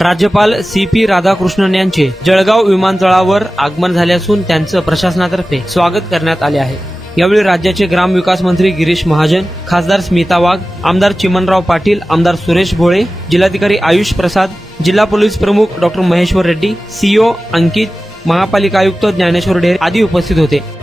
राज्यपाल CP राधाकृष्णन यांचे जळगाव विमानतळावर आगमन झाले असून त्यांचं प्रशासनातर्फे स्वागत करण्यात आले आहे। यावेळी राज्याचे ग्रामविकास मंत्री गिरीश महाजन, खासदार स्मिता वाघ, आमदार चिमनराव पाटील, आमदार सुरेश भोळे, जिल्हाधिकारी आयुष प्रसाद, जिल्हा पोलीस प्रमुख डॉ. महेश्वर रेड्डी, CO अंकित, महापालिका आयुक्त ज्ञानेश्वर ढेरे आदी उपस्थित होते।